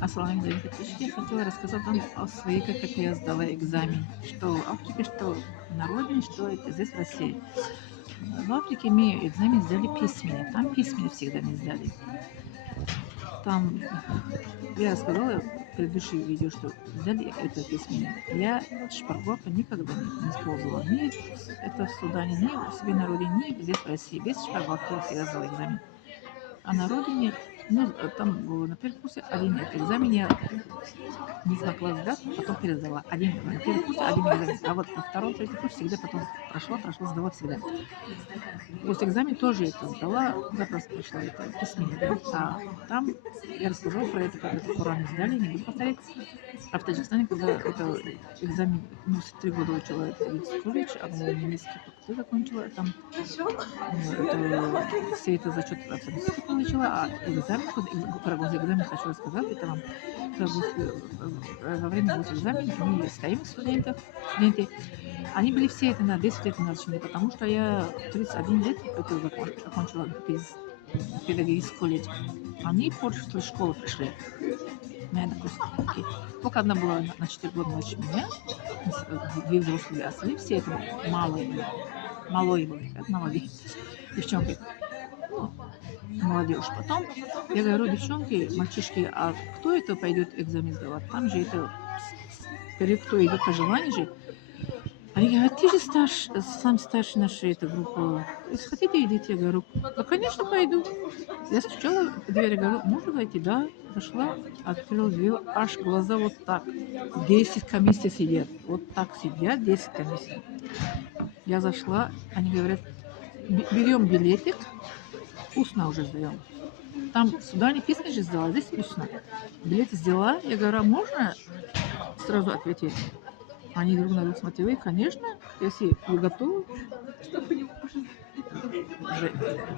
Ассаламу алейкум, подписчики. Я хотела рассказать вам о своей, как это я сдала экзамен. Что в Африке, что на родине, что это здесь в России. В Африке мы экзамен сдали письменный. Там письменно всегда не сдали. Там, я рассказала в предыдущем видео, что сдали это письменно. Я шпаргалку никогда не использовала. Ни это в Судане, ни у себя на родине, ни здесь в России. Без шпаргалки я всегда сдала экзамен. А на родине, ну, там было на первом курсе один этот экзамен я не смогла сдать, потом пересдала. Один на первом курсе, один экзамен. А вот на втором, третьем курсе всегда потом прошла, сдала всегда. После экзамена тоже это сдала, запросто прошла это письменно. Да? А там я рассказала про это, как это в Коране сдали, не буду повторять. А в Таджикистане, когда это экзамен, ну, 3 года учила в колледж, а в немецкий факультет закончила, там это, все это зачет абсолютно получила, а экзамен, про госэкзамен хочу рассказать, это вам во время госэкзамена мы стоим студенты, они были все это на 10 лет младше меня, потому что я 31 лет это окончила педагогический колледж. Они после школы пришли на этот курс. Только одна была на 4 года младше меня, две взрослые, а остальные все это малые были, как молодые девчонки. Ну, молодежь. Потом я говорю, девчонки, мальчишки, а кто это пойдет экзамен сдавать? Там же это первый, кто идет по желанию же. Они говорят, ты же сам старший нашей этой группы. Если хотите, идите. Я говорю, да, конечно, пойду. Я стучала в дверь, я говорю, можно зайти? Да. Зашла, открыла дверь, аж глаза вот так. 10 комиссий сидят. Вот так сидят 10 комиссий. Я зашла, они говорят, берем билетик, устно уже сдаем. Там в Судане письма же сдала, здесь устно. Билет сделала, я говорю, можно сразу ответить? Они друг на друга смотрели, конечно, если вы готовы.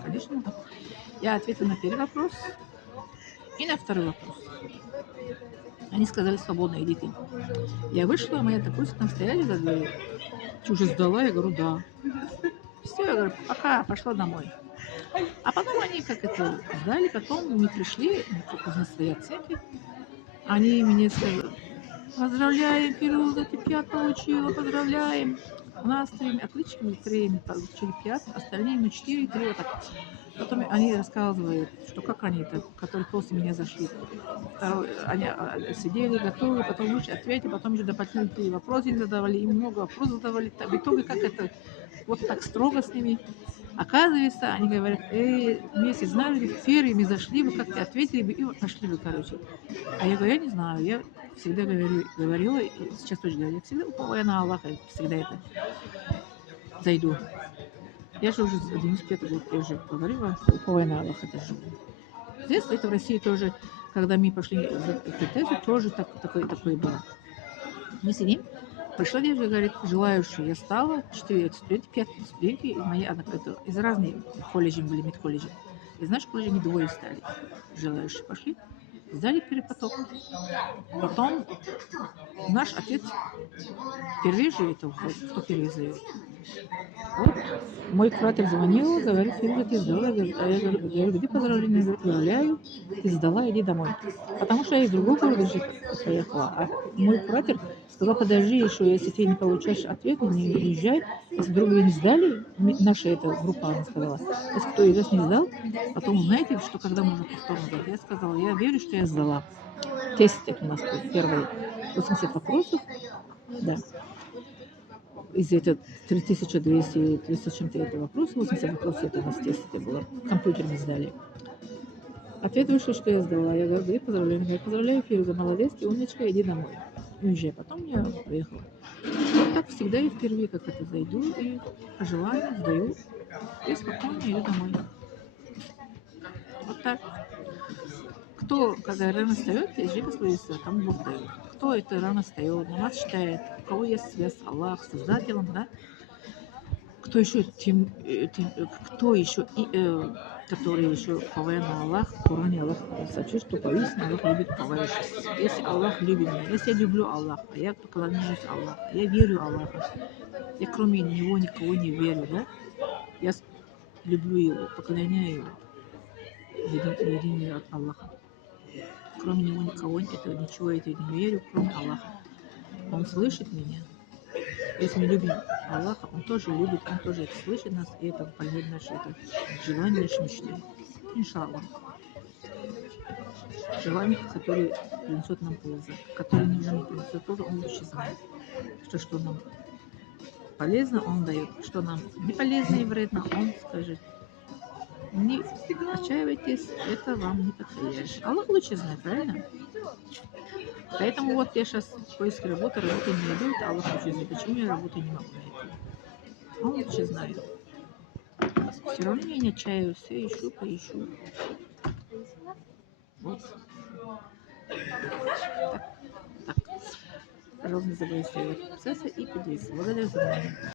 Конечно. Я ответила на первый вопрос и на второй вопрос. Они сказали, свободно идите. Я вышла, мои однокурсники там стояли за дверью. Ты уже сдала? Я говорю, да. Все, я говорю, пока, пошла домой. А потом они как это сдали, потом мы пришли, узнали свои оценки. Они мне сказали, поздравляем, Фируза, ты 5 получила, поздравляем. У нас 3 отличными, 3 получили 5, остальные мы 4, 3 вот так. Потом они рассказывают, что как они это, которые после меня зашли. Они сидели, готовы, потом лучше ответили, потом еще дополнительные вопросы задавали, им много вопросов задавали. В итоге как это, вот так строго с ними. Оказывается, они говорят, вместе знали, в первыми зашли, вы как-то ответили бы и пошли бы, короче. А я говорю, я не знаю, я всегда говорила, и сейчас тоже говорю, я всегда уповаю на Аллаха, всегда это зайду. Я же уже с 95 год, я уже говорила, что уповаю на Аллаха это живу. Здесь, это в России тоже, когда мы пошли за Китайцу, тоже такое было. Мы сидим, пришла девушка, говорит, желающая, я стала, 4 студентки, 5 студентки из разных колледжей были, медколледжи. И знаешь, колледжи не двое стали, желающие пошли, сдали перепоток. Потом наш отец впервые же это уходит, кто первый сдает. Вот мой куратор звонил, говорит, Фируза, ты сдала. Я говорю, где поздравления? Говорит, поздравляю, ты сдала, иди домой. Потому что я из другого города же поехала. А мой куратор сказал, подожди еще, если ты не получаешь ответ, не уезжай. Если вдруг вы не сдали, наша эта группа, она сказала, если кто из вас не сдал, потом знаете, что когда можно повторно сдать? Я сказала, я верю, что я сдала. Тест это у нас был первый, 80 вопросов, да. Из этих 3200, 300 чем-то это вопросы, 80 вопросов это у нас тесте было. Компьютерами сдали. Ответ вышел, что я сдала. Я говорю, да, поздравляю. Я поздравляю, Фируза, молодец, ты умничка, иди домой. Уезжай. Потом я уехала. Вот так всегда и впервые как это зайду и по желанию сдаю. И спокойно иду домой. Вот так. Кто, когда рано встает, ежели слышится, кому Бог дает. Кто это рано встает, намаз читает, у кого есть связь с Аллахом, Создателем, да? Кто еще кто еще, который еще уповает на Аллах, в Коране Аллах сообщит, что поистине Аллах любит уповающих. Если Аллах любит меня, если я люблю Аллаха, я поклоняюсь Аллаху, я верю Аллаху, я кроме Него никого не верю, да? Я люблю Его, поклоняю Его, единый от Аллаха. Кроме него никого, ничего я не верю, кроме Аллаха. Он слышит меня. Если мы любим Аллаха, Он тоже любит, Он тоже это слышит нас, и это поймет наши желания, наши мечты. Иншаллах. Желание, которое принесет нам пользу, которое нам не принесет пользу, Он лучше знает. Что нам полезно, Он дает. Что нам не полезно и вредно, Он скажет. Не отчаивайтесь, это вам не подходящее. Аллах лучше знает, правильно? Поэтому вот я сейчас в поиске работы не найду, это Аллах лучше знает. Почему я работу не могу найти? Он лучше знает. Все равно я не отчаиваюсь, все ищу, поищу. Вот. Так. Пожалуйста, не забывайте ставить подписаться и поделиться. Благодарю за внимание.